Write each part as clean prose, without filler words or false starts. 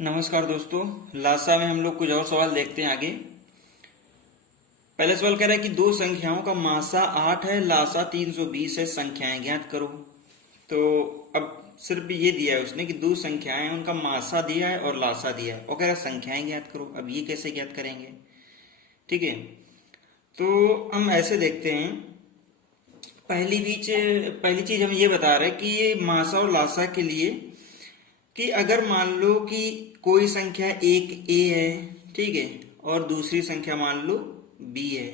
नमस्कार दोस्तों। लासा में हम लोग कुछ और सवाल देखते हैं आगे। पहले सवाल कह रहा है कि दो संख्याओं का मासा 8 है, लासा 320 है, संख्याएं ज्ञात करो। तो अब सिर्फ ये दिया है उसने कि दो संख्याएं हैं, उनका मासा दिया है और लासा दिया है और कह रहा है संख्याएं ज्ञात करो। अब ये कैसे ज्ञात करेंगे? ठीक है, तो हम ऐसे देखते हैं। पहली चीज हम ये बता रहे हैं कि ये मासा और लासा के लिए कि अगर मान लो कि कोई संख्या एक ए है, ठीक है, और दूसरी संख्या मान लो बी है,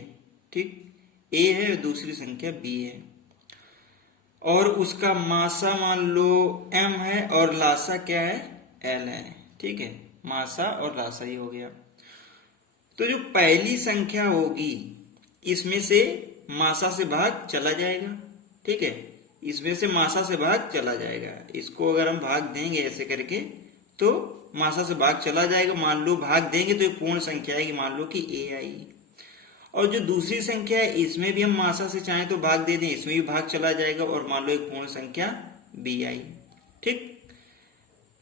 ठीक, ए है और दूसरी संख्या बी है, और उसका मासा मान लो एम है और लासा क्या है, एल है, ठीक है, मासा और लासा ही हो गया। तो जो पहली संख्या होगी इसमें से मासा से भाग चला जाएगा, ठीक है, इसमें से मासा से भाग चला जाएगा। इसको अगर हम भाग देंगे ऐसे करके तो मासा से भाग चला जाएगा। मान लो भाग देंगे तो एक पूर्ण संख्या आएगी, मान लो कि ए आई। और जो दूसरी संख्या है इसमें भी हम मासा से चाहें तो भाग दे दें, इसमें भी भाग चला जाएगा और मान लो एक पूर्ण संख्या बी आई। ठीक,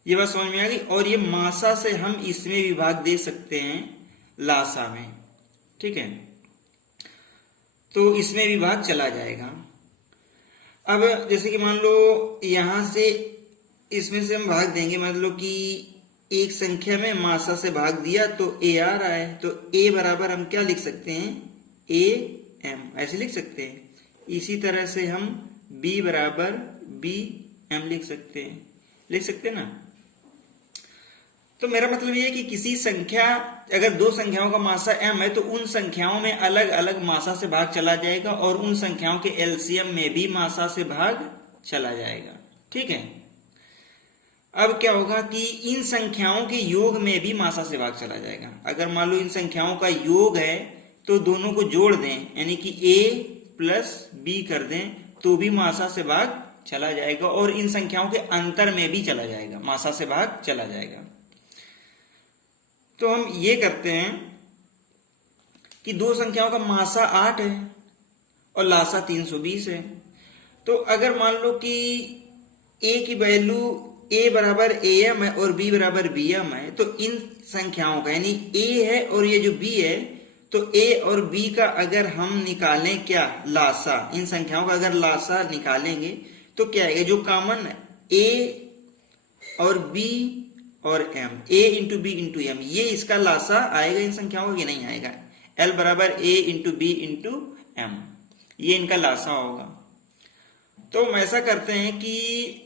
ये बात समझ में आ गई। और ये मासा से हम इसमें भी भाग दे सकते हैं लासा में, ठीक है, तो इसमें भी भाग चला जाएगा। अब जैसे कि मान लो यहां से इसमें से हम भाग देंगे, मतलब कि एक संख्या में मासा से भाग दिया तो ए आ रहा है, तो ए बराबर हम क्या लिख सकते हैं, ए एम, ऐसे लिख सकते हैं। इसी तरह से हम बी बराबर बी एम लिख सकते हैं ना। तो मेरा मतलब ये है कि किसी संख्या, अगर दो संख्याओं का मासा m है तो उन संख्याओं में अलग अलग मासा से भाग चला जाएगा और उन संख्याओं के एलसीएम में भी मासा से भाग चला जाएगा, ठीक है। अब क्या होगा कि इन संख्याओं के योग में भी मासा से भाग चला जाएगा। अगर मान लो इन संख्याओं का योग है तो दोनों को जोड़ दें, यानी कि a प्लस बी कर दें तो भी मासा से भाग चला जाएगा, और इन संख्याओं के अंतर में भी चला जाएगा, मासा से भाग चला जाएगा। तो हम ये करते हैं कि दो संख्याओं का मासा 8 है और लासा 320 है। तो अगर मान लो कि a की वैल्यू a बराबर am है और b बराबर bm है, तो इन संख्याओं का, यानी a है और ये जो b है, तो a और b का अगर हम निकालें क्या, लासा, इन संख्याओं का अगर लासा निकालेंगे तो क्या आएगा, जो कॉमन a और b और m, a into B into M, ये इसका लासा आएगा इन संख्याओं का, ये नहीं आएगा। l बराबर a into B into M, ये इनका लासा होगा। तो हम ऐसा करते हैं कि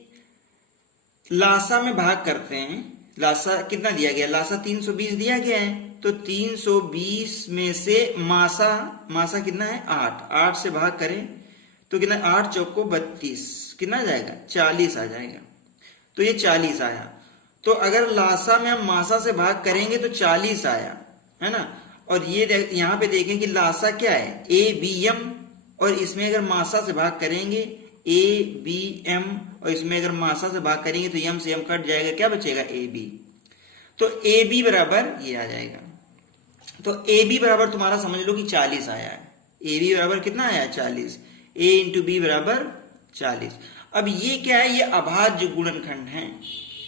लासा में भाग करते हैं। लासा कितना दिया गया, लासा 320 दिया गया है, तो 320 में से मासा कितना है, 8 से भाग करें तो कितना, 8 चौको 32, कितना आ जाएगा, 40 आ जाएगा। तो ये 40 आया। तो अगर लासा में हम मासा से भाग करेंगे तो 40 आया, है ना। और ये यहां पे देखें कि लासा क्या है, ए बी एम, और इसमें अगर मासा से भाग करेंगे ए बी एम, और इसमें अगर मासा से भाग करेंगे तो एम से एम कट जाएगा, क्या बचेगा, ए बी। तो ए बी बराबर ये आ जाएगा। तो ए बी बराबर तुम्हारा समझ लो कि 40 आया है। ए बी बराबर कितना आया, 40। ए इंटू बी बराबर 40। अब ये क्या है, ये अभाज्य गुणनखंड है,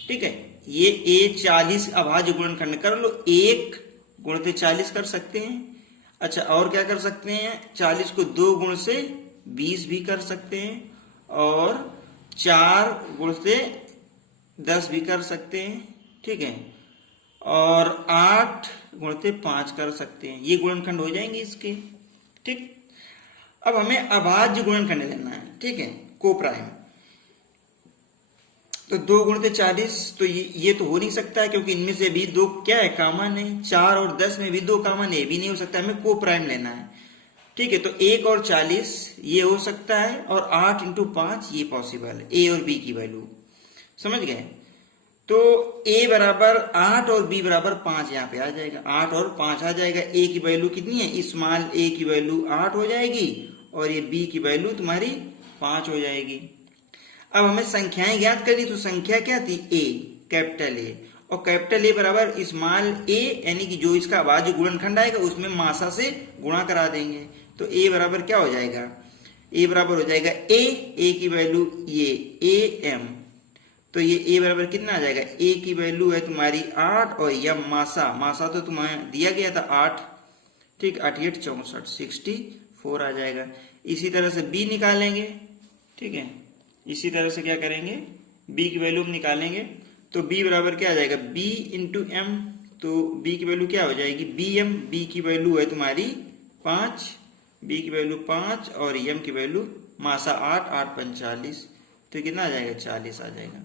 ठीक है। ये a 40 अभाज्य गुणनखंड कर लो, 1 गुणित 40 कर सकते हैं। अच्छा, और क्या कर सकते हैं, 40 को 2 गुण से 20 भी कर सकते हैं, और 4 गुण से 10 भी कर सकते हैं, ठीक है, और 8 गुणित 5 कर सकते हैं। ये गुणनखंड हो जाएंगे इसके, ठीक। अब हमें अभाज्य गुणनखंड लेना है, ठीक है, कोप्राइम। तो 2 गुणित 40, तो ये तो हो नहीं सकता है क्योंकि इनमें से भी 2 क्या है, कॉमन है। 4 और 10 में भी 2 कॉमन है, भी नहीं हो सकता, हमें को प्राइम लेना है, ठीक है। तो 1 और 40 ये हो सकता है, और 8 इंटू 5 ये पॉसिबल है, ए और बी की वैल्यू, समझ गए। तो a बराबर 8 और b बराबर 5 यहाँ पे आ जाएगा, 8 और 5 आ जाएगा। a की वैल्यू कितनी है, स्मॉल a की वैल्यू 8 हो जाएगी, और ये b की वैल्यू तुम्हारी 5 हो जाएगी। अब हमें संख्याएं ज्ञात करनी, तो संख्या क्या थी, a, कैपिटल A, और कैपिटल A बराबर स्मॉल a, यानी कि जो इसका अभाज्य गुणनखंड आएगा उसमें मासा से गुणा करा देंगे। तो a बराबर क्या हो जाएगा, a बराबर हो जाएगा a की वैल्यू ये a m, तो ये ए बराबर कितना आ जाएगा, ए की वैल्यू है तुम्हारी 8 और यम मासा तो तुम्हें दिया गया था 8, ठीक, 8 8 64 64 आ जाएगा। इसी तरह से बी निकालेंगे, ठीक है, इसी तरह से क्या करेंगे, बी की वैल्यू हम निकालेंगे। तो बी बराबर क्या आ जाएगा, बी इंटू एम, तो बी की वैल्यू क्या हो जाएगी, बी एम, बी की वैल्यू है तुम्हारी 5, बी की वैल्यू 5 और एम की वैल्यू मासा 8 8 45, तो कितना आ जाएगा, 40 आ जाएगा।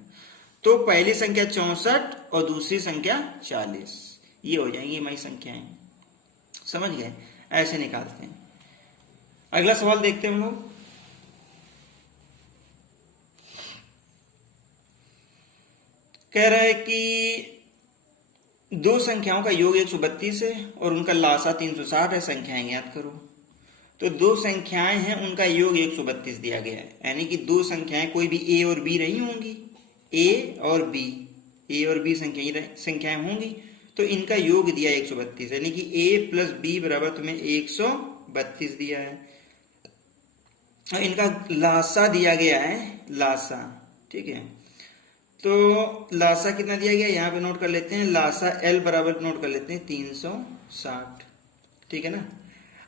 तो पहली संख्या 64 और दूसरी संख्या 40, ये हो जाएंगी हमारी संख्याएं। समझ गए, ऐसे निकालते हैं। अगला सवाल देखते हैं हम लोग। कह रहा है कि दो संख्याओं का योग 132 है और उनका लासा 360 है, संख्याएं ज्ञात करो। तो दो संख्याएं हैं, उनका योग 132 दिया गया है, यानी कि दो संख्याएं कोई भी ए और बी नहीं होंगी, ए और बी संख्याएं होंगी, तो इनका योग दिया 132, यानी कि ए प्लस बी बराबर तुम्हें 132 दिया है। और इनका लासा दिया गया है, लासा, ठीक है। तो लासा कितना दिया गया, यहाँ पे नोट कर लेते हैं, लासा एल बराबर नोट कर लेते हैं 360, ठीक है ना।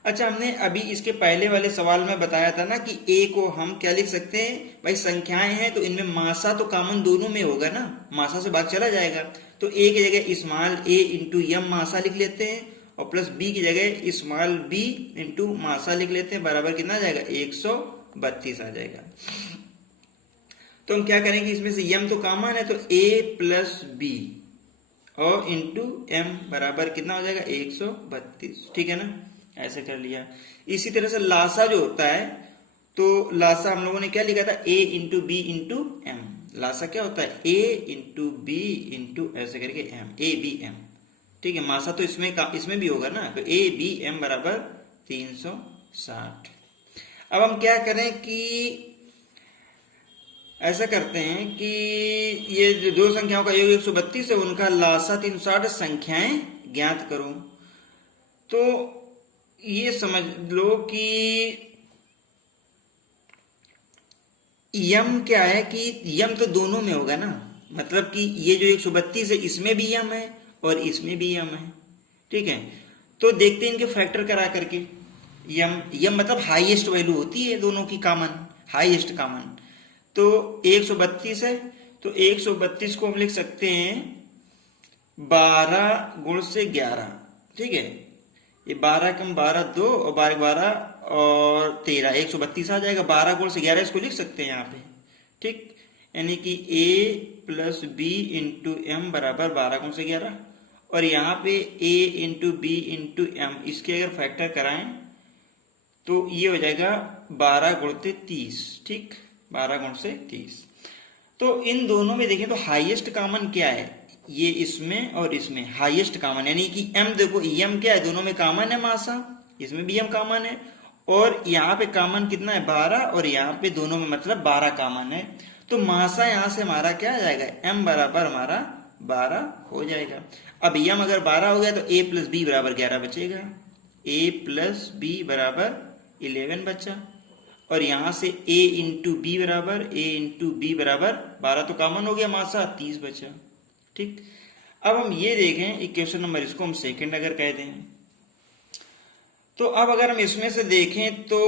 अच्छा, हमने अभी इसके पहले वाले सवाल में बताया था ना कि ए को हम क्या लिख सकते हैं, भाई संख्याएं हैं तो इनमें मासा तो कॉमन दोनों में होगा ना, मासा से बात चला जाएगा। तो ए की जगह स्मॉल ए इंटू यम मासा लिख लेते हैं और प्लस बी की जगह स्मॉल बी इंटू मासा लिख लेते हैं, बराबर कितना आ जाएगा, 132 आ जाएगा। तो हम क्या करेंगे, इसमें से यम तो कॉमन है, तो ए प्लस बी और इंटू एम बराबर कितना हो जाएगा, 132, ठीक है ना, ऐसे कर लिया। इसी तरह से लासा जो होता है, तो लासा हम लोगों ने क्या लिखा था, A into B into M, लासा क्या होता है, ए इंटू बी इंटू ऐसे करके एम, ए बी एम, ठीक है। मासा तो इसमें भी होगा ना, तो ए बी एम बराबर 360। अब हम क्या करें कि ऐसा करते हैं कि ये जो दो संख्याओं का योग 132 है, उनका लासा 360, संख्याएं ज्ञात करो। तो ये समझ लो कि यम क्या है, कि यम तो दोनों में होगा ना, मतलब कि ये जो 132 है इसमें भी यम है और इसमें भी यम है, ठीक है। तो देखते हैं इनके फैक्टर करा करके, यम मतलब हाईएस्ट वैल्यू होती है दोनों की कॉमन, हाईएस्ट कॉमन। तो 132 है, तो 132 को हम लिख सकते हैं 12 गुण से 11, ठीक है। ये 12 कम 12 2 और 12 और 13, 132 आ जाएगा। 12 गुण से 11 इसको लिख सकते हैं यहाँ पे, ठीक, यानी कि a plus B into M बराबर 12 गुण से 11, और यहाँ पे a into B into M, इसके अगर फैक्टर कराएं तो ये हो जाएगा 12 गुण से 30, ठीक, 12 गुण से 30। तो इन दोनों में देखें तो हाईएस्ट कॉमन क्या है, ये इसमें और इसमें हाईएस्ट कॉमन, यानी कि m, देखो m क्या है, दोनों में कॉमन है मासा, इसमें भी m कॉमन है, और यहाँ पे कॉमन कितना है 12, और यहाँ पे दोनों में मतलब 12 कॉमन है। तो मासा यहाँ से हमारा क्या आ जाएगा, m बराबर हमारा 12 हो जाएगा। अब m अगर 12 हो गया तो a प्लस बी बराबर 11 बचेगा, a प्लस बी बराबर 11 बचा, और यहां से a इंटू बी बराबर 12 तो कॉमन हो गया, मासा 30 बचा, ठीक। अब हम ये देखें इक्वेशन नंबर, इसको हम सेकंड अगर कह दें, तो अब अगर हम इसमें से देखें तो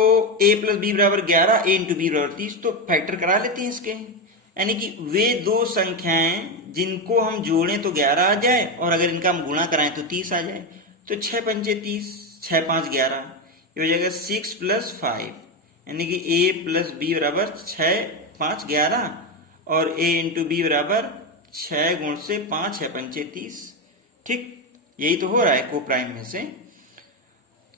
a प्लस बी बराबर 11, a इंटू बी बराबर 30, तो फैक्टर करा लेते हैं इसके, यानी कि वे दो संख्याएं जिनको हम जोड़ें तो 11 आ जाए, और अगर इनका हम गुणा कराएं तो 30 आ जाए। तो 6 पंचे 30, 6 5 11, ये हो जाएगा 6 प्लस 5, यानी कि a प्लस बी बराबर 6 5 11, और a इंटू बी बराबर 6 गुण से 5, 6 पंचे 30, ठीक, यही तो हो रहा है को प्राइम में से।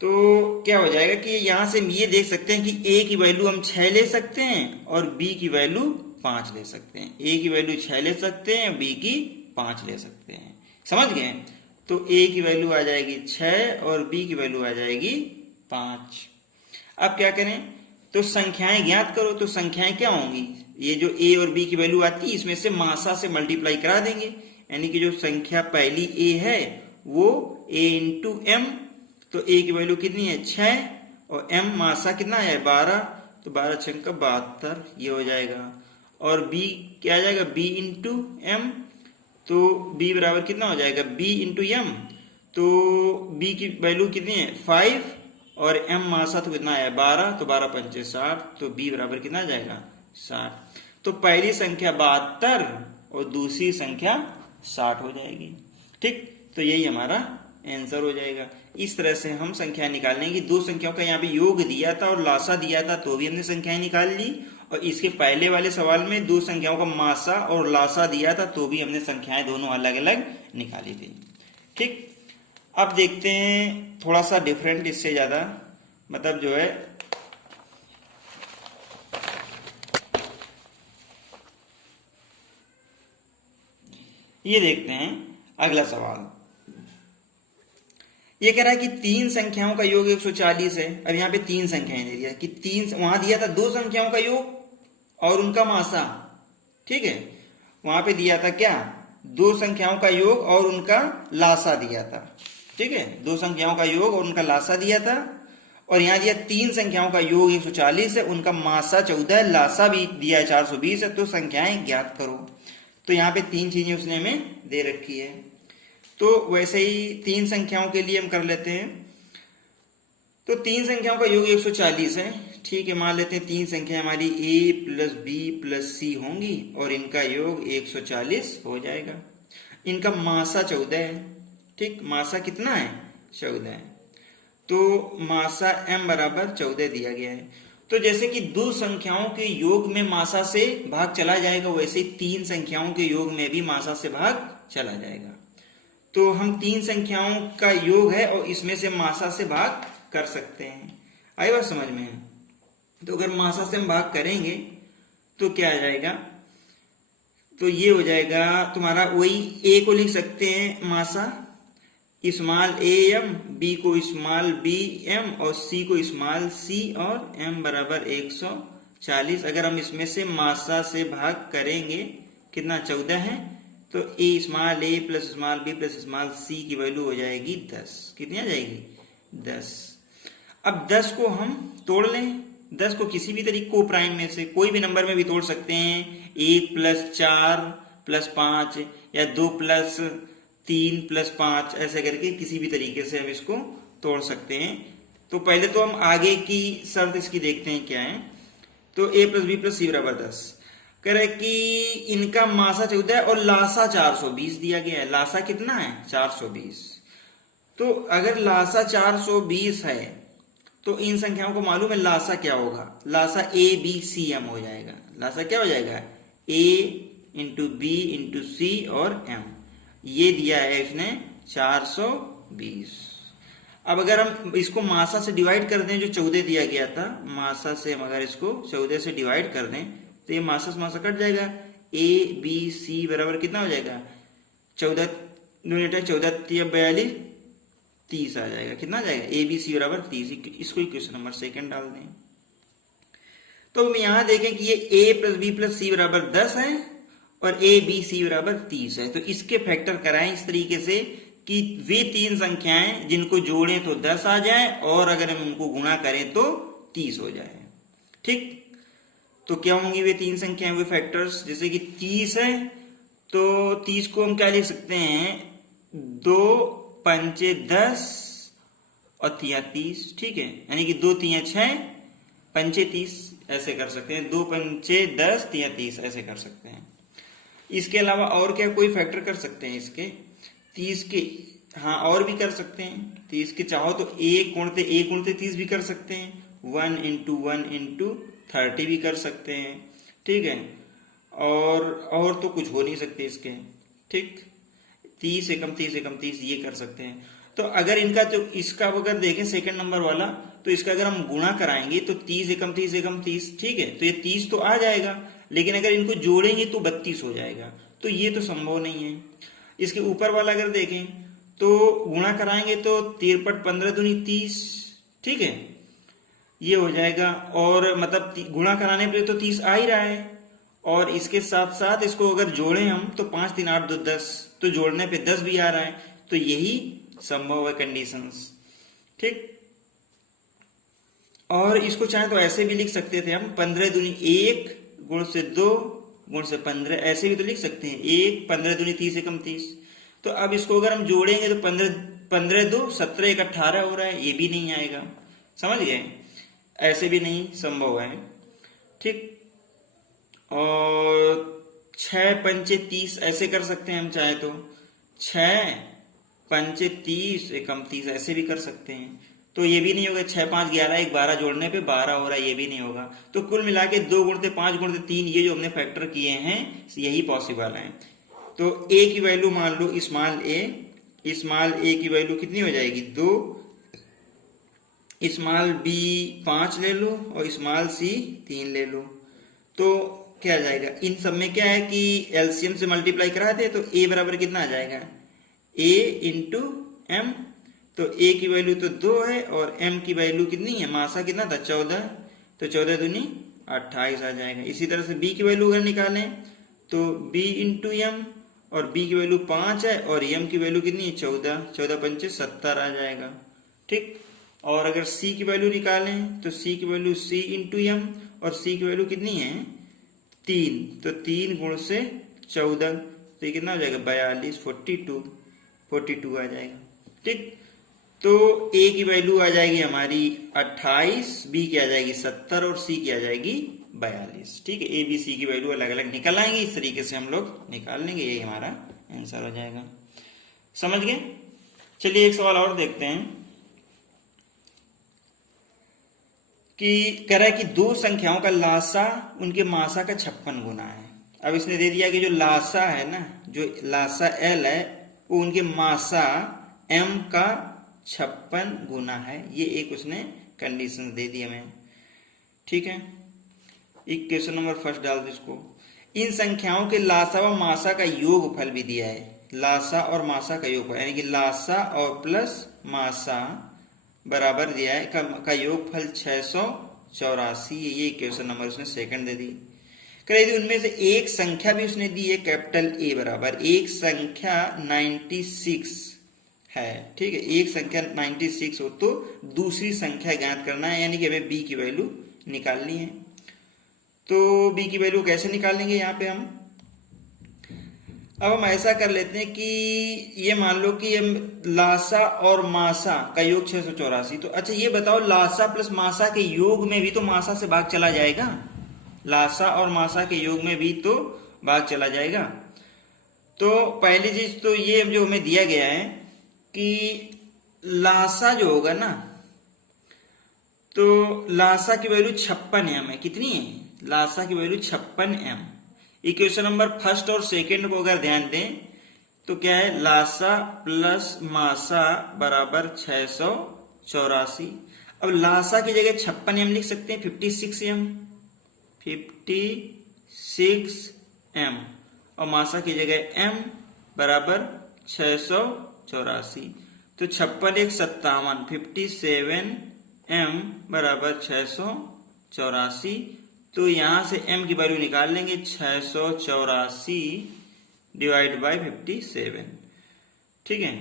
तो क्या हो जाएगा कि यहां से हम ये देख सकते हैं कि a की वैल्यू हम 6 ले सकते हैं और b की वैल्यू 5 ले सकते हैं, a की वैल्यू 6 ले सकते हैं, b की 5 ले सकते हैं, समझ गए। तो a की वैल्यू आ जाएगी 6 और b की वैल्यू आ जाएगी 5। अब क्या करें, तो संख्याएं ज्ञात करो। तो संख्याएं क्या होंगी, ये जो a और b की वैल्यू आती है इसमें से मासा से मल्टीप्लाई करा देंगे, यानी कि जो संख्या पहली a है वो a इंटू एम, तो a की वैल्यू कितनी है 6 और m मासा कितना है 12, तो 12 छंग का 72 ये हो जाएगा। और b क्या आ जाएगा, b इंटू एम, तो b बराबर कितना हो जाएगा, b इंटू एम, तो b की वैल्यू कितनी है 5 और m मासा तो कितना है 12, तो 12 पंचे 60, तो b बराबर कितना आ जाएगा 60। तो पहली संख्या 72 और दूसरी संख्या 60 हो जाएगी। ठीक, तो यही हमारा आंसर हो जाएगा। इस तरह से हम संख्या निकालने की, दो संख्याओं का यहाँ पे योग दिया था और लासा दिया था तो भी हमने संख्याएं निकाल ली, और इसके पहले वाले सवाल में दो संख्याओं का मासा और लासा दिया था तो भी हमने संख्याएं दोनों अलग अलग निकाली थी। ठीक, अब देखते हैं थोड़ा सा डिफरेंट, इससे ज्यादा मतलब जो है ये देखते हैं अगला सवाल। ये कह रहा है कि तीन संख्याओं का योग 140 है। अब यहाँ पे तीन संख्याएं दे दिया कि तीन, वहां दिया था दो संख्याओं का योग और उनका मासा। ठीक है, वहां पे दिया था क्या, दो संख्याओं का योग और उनका लासा दिया था। ठीक है, दो संख्याओं का योग और उनका लासा दिया था, और यहाँ दिया तीन संख्याओं का योग 140 है, उनका मासा 14 है, लासा भी दिया है 420 है, तो संख्याएं ज्ञात करो। तो यहाँ पे तीन चीजें उसने हमें दे रखी है। तो वैसे ही तीन संख्याओं के लिए हम कर लेते हैं। तो तीन संख्याओं का योग 140 है। ठीक है, मान लेते हैं तीन संख्या हमारी a प्लस बी प्लस सी होंगी और इनका योग 140 हो जाएगा। इनका मासा 14 है। ठीक, मासा कितना है 14 है, तो मासा m बराबर 14 दिया गया है। तो जैसे कि दो संख्याओं के योग में मासा से भाग चला जाएगा, वैसे ही तीन संख्याओं के योग में भी मासा से भाग चला जाएगा। तो हम तीन संख्याओं का योग है और इसमें से मासा से भाग कर सकते हैं। आई बात समझ में? तो अगर मासा से हम भाग करेंगे तो क्या आ जाएगा, तो ये हो जाएगा तुम्हारा, वही a को लिख सकते हैं मासा स्मॉल a m, b को स्मॉल b m और c को स्मॉल c, और m बराबर 140। अगर हम इसमें से मासा से भाग करेंगे कितना 14 है, तो a small a plus small b plus small c की वैल्यू हो जाएगी 10। कितनी आ जाएगी 10। अब 10 को हम तोड़ लें, 10 को किसी भी तरीके को प्राइम में से कोई भी नंबर में भी तोड़ सकते हैं, 1 प्लस 4 प्लस 5 या 2 प्लस 3 प्लस 5, ऐसे करके किसी भी तरीके से हम इसको तोड़ सकते हैं। तो पहले तो हम आगे की शर्त इसकी देखते हैं क्या है। तो a प्लस बी प्लस सी बराबर 10 कह रहे कि इनका मासा 14 है और लासा 420 दिया गया है। लासा कितना है 420। तो अगर लासा 420 है तो इन संख्याओं को मालूम है लासा क्या होगा, Lasa a b c m हो जाएगा। लासा क्या हो जाएगा a इंटू बी इंटू सी और m, ये दिया है इसने 420। अब अगर हम इसको मासा से डिवाइड कर दें, जो 14 दिया गया था, मासा से हम अगर इसको 14 से डिवाइड कर दें तो ये मासा से मासा कट जाएगा। a b c बराबर कितना हो जाएगा 14 × 14 42 30 आ जाएगा। कितना आ जाएगा a b c बराबर 30। इसको इक्वेशन नंबर 2 डाल दें। तो हम यहां देखें कि ये a प्लस बी प्लस सी बराबर 10 है और a b c बराबर 30 है। तो इसके फैक्टर कराएं इस तरीके से कि वे तीन संख्याएं जिनको जोड़ें तो 10 आ जाए और अगर हम उनको गुणा करें तो 30 हो जाए। ठीक, तो क्या होंगी वे तीन संख्याएं, वे फैक्टर्स? जैसे कि 30 है तो 30 को हम क्या लिख सकते हैं, 2 पंचे 10 और 30। ठीक है, यानी कि 2 3 6 पंचे 30 ऐसे कर सकते हैं। 2 पंचे 10 30 ऐसे कर सकते हैं। इसके अलावा और क्या कोई फैक्टर कर सकते हैं इसके 30 के? हाँ, और भी कर सकते हैं। 30 के चाहो तो एक गुणते 30 भी कर सकते हैं। 1 × 1 × 30 भी कर सकते हैं। ठीक है, और तो कुछ हो नहीं सकते इसके। ठीक, 30 एकम 30 एकम 30 ये कर सकते हैं। तो अगर इनका, तो इसका अगर देखें सेकंड नंबर वाला, तो इसका अगर हम गुणा कराएंगे तो 30 एकम 30 एकम 30। ठीक है, तो ये 30 तो आ जाएगा, लेकिन अगर इनको जोड़ेंगे तो 32 हो जाएगा। तो ये तो संभव नहीं है। इसके ऊपर वाला अगर देखें तो गुणा कराएंगे तो 13 15 दूनी 30। ठीक है, ये हो जाएगा, और मतलब गुणा कराने पे तो 30 आ ही रहा है, और इसके साथ साथ इसको अगर जोड़ें हम तो 5 3 8 2 10, तो जोड़ने पे 10 भी आ रहा है। तो यही संभव है कंडीशंस। ठीक, और इसको चाहे तो ऐसे भी लिख सकते थे हम, 15 दूनी 1 गुण से 2 गुण से 15, ऐसे भी तो लिख सकते हैं। 1 15 दूनी 30 एकम 30। तो अब इसको अगर हम जोड़ेंगे तो 15 2 17 1 18 हो रहा है, ये भी नहीं आएगा। समझ गए, ऐसे भी नहीं संभव है। ठीक, और 6 पंचे 30 ऐसे कर सकते हैं हम चाहे तो, 6 पंचे 30 एकम 30 ऐसे भी कर सकते हैं। तो ये भी नहीं होगा, 6 5 11 1 12 जोड़ने पे 12 हो रहा है, ये भी नहीं होगा। तो कुल मिला के 2 गुणते 5 गुणते 3 ये जो हमने फैक्टर किए हैं यही पॉसिबल है। तो a की वैल्यू मान लो स्मॉल a की वैल्यू कितनी हो जाएगी 2, स्मॉल b 5 ले लो और स्मॉल c 3 ले लो। तो क्या आ जाएगा, इन सब में क्या है कि एलसीएम से मल्टीप्लाई करा दे तो a बराबर कितना आ जाएगा, a इंटू एम। तो a की वैल्यू तो 2 है और m की वैल्यू कितनी है, मासा कितना था 14, तो 14 दूनी 28 आ जाएगा। इसी तरह से b की वैल्यू अगर निकालें तो b इंटू एम, और b की वैल्यू 5 है और m की वैल्यू कितनी है 14, 14 पंचे 70 आ जाएगा। ठीक, और अगर c की वैल्यू निकालें तो c की वैल्यू c इंटू एम, और c की वैल्यू कितनी है 3, तो 3 गुण से 14, तो ये कितना हो जाएगा 42, 42 आ जाएगा। ठीक, तो a की वैल्यू आ जाएगी हमारी 28, b की आ जाएगी 70 और c की आ जाएगी 42। ठीक है, a b c की वैल्यू अलग अलग निकल आएंगी, इस तरीके से हम लोग निकाल लेंगे, यही हमारा आंसर हो जाएगा। समझ गए। चलिए एक सवाल और देखते हैं कि कह रहा है कि दो संख्याओं का लासा उनके मासा का 56 गुना है। अब इसने दे दिया कि जो लासा है ना, जो लासा l है वो उनके मासा m का 56 गुना है। ये एक उसने कंडीशन दे दी हमें। ठीक है, एक क्वेश्चन नंबर फर्स्ट डाल दो इसको। इन संख्याओं के लासा व मासा का योगफल भी दिया है। लासा और मासा का योगफल यानी कि लासा और प्लस मासा बराबर दिया है का योगफल 684। ये क्वेश्चन नंबर उसने सेकंड दे दी। कह रही थी उनमें से एक संख्या भी उसने दी है कैपिटल A बराबर, एक संख्या 96 है। ठीक है, एक संख्या 96 हो तो दूसरी संख्या ज्ञात करना है, यानी कि हमें b की वैल्यू निकालनी है। तो b की वैल्यू कैसे निकालेंगे यहाँ पे हम, अब हम ऐसा कर लेते हैं कि ये मान लो कि हम लासा और मासा का योग 684। तो अच्छा ये बताओ, लासा प्लस मासा के योग में भी तो मासा से भाग चला जाएगा, लासा और मासा के योग में भी तो भाग चला जाएगा। तो पहली चीज तो ये जो हमें दिया गया है कि लासा जो होगा ना, तो लासा की वैल्यू 56 एम है। कितनी है, लासा की value 56 M. Equation number first और सेकंड को अगर ध्यान दें तो क्या है, लासा प्लस मासा बराबर 684। अब लासा की जगह 56 एम लिख सकते हैं, 56 एम, 56 एम, और मासा की जगह एम बराबर 684। तो 56 1 57, 57 एम बराबर 684। तो यहां से m की वैल्यू निकाल लेंगे, 684 डिवाइड बाय 57। ठीक है,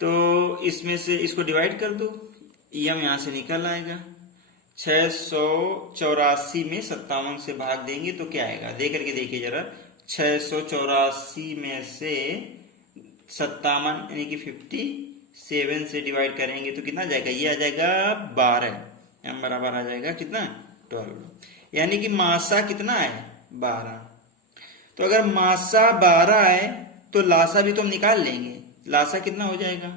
तो इसमें से इसको डिवाइड कर दो, m यहां से निकल आएगा। 684 में 57 से भाग देंगे तो क्या आएगा, दे करके देखिए जरा। 684 में से 57 यानी कि 57 से डिवाइड करेंगे तो कितना जाएगा, ये आ जाएगा 12। m बराबर आ जाएगा कितना 12, यानी कि मासा कितना है 12। तो अगर मासा 12 है तो लासा भी तो हम निकाल लेंगे। लासा कितना हो जाएगा,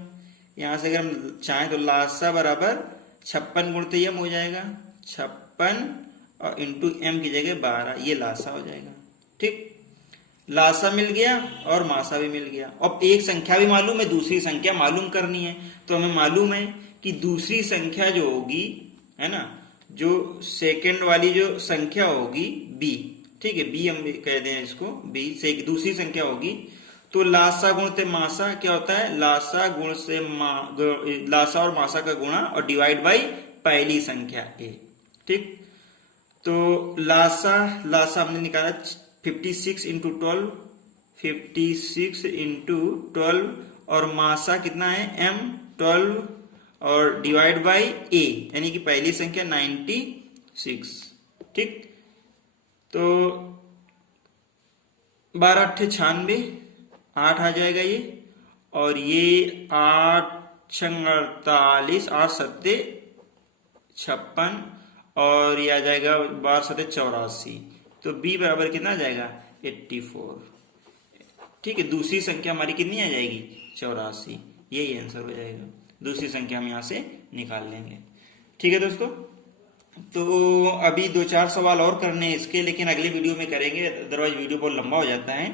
यहां से अगर हम चाहें तो लासा बराबर 56 गुणते m हो जाएगा, 56 और इंटू m की जगह 12, ये लासा हो जाएगा। ठीक, लासा मिल गया और मासा भी मिल गया। अब एक संख्या भी मालूम है, दूसरी संख्या मालूम करनी है। तो हमें मालूम है कि दूसरी संख्या जो होगी है ना, जो सेकंड वाली जो संख्या होगी b, ठीक है, b हम कह दें इसको, b से दूसरी संख्या होगी। तो लासा गुणते मासा क्या होता है, लासा गुण से लासा और मासा का गुणा और डिवाइड बाई पहली संख्या a। ठीक, तो लासा हमने निकाला 56 इंटू 12, 56 इंटू 12, और मासा कितना है m 12 और डिवाइड बाई a यानी कि पहली संख्या 96। ठीक, तो 12 अट्ठे 96, 8 आ जाएगा ये, और ये 8 छंग 48, 8 सत्ते 56, और ये आ जाएगा 12 सत्ते 84। तो बी बराबर कितना आ जाएगा 84। ठीक है, दूसरी संख्या हमारी कितनी आ जाएगी 84, यही आंसर हो जाएगा। दूसरी संख्या हम यहाँ से निकाल लेंगे। ठीक है दोस्तों, तो अभी 2-4 सवाल और करने हैं इसके, लेकिन अगले वीडियो में करेंगे, अदरवाइज वीडियो बहुत लंबा हो जाता है।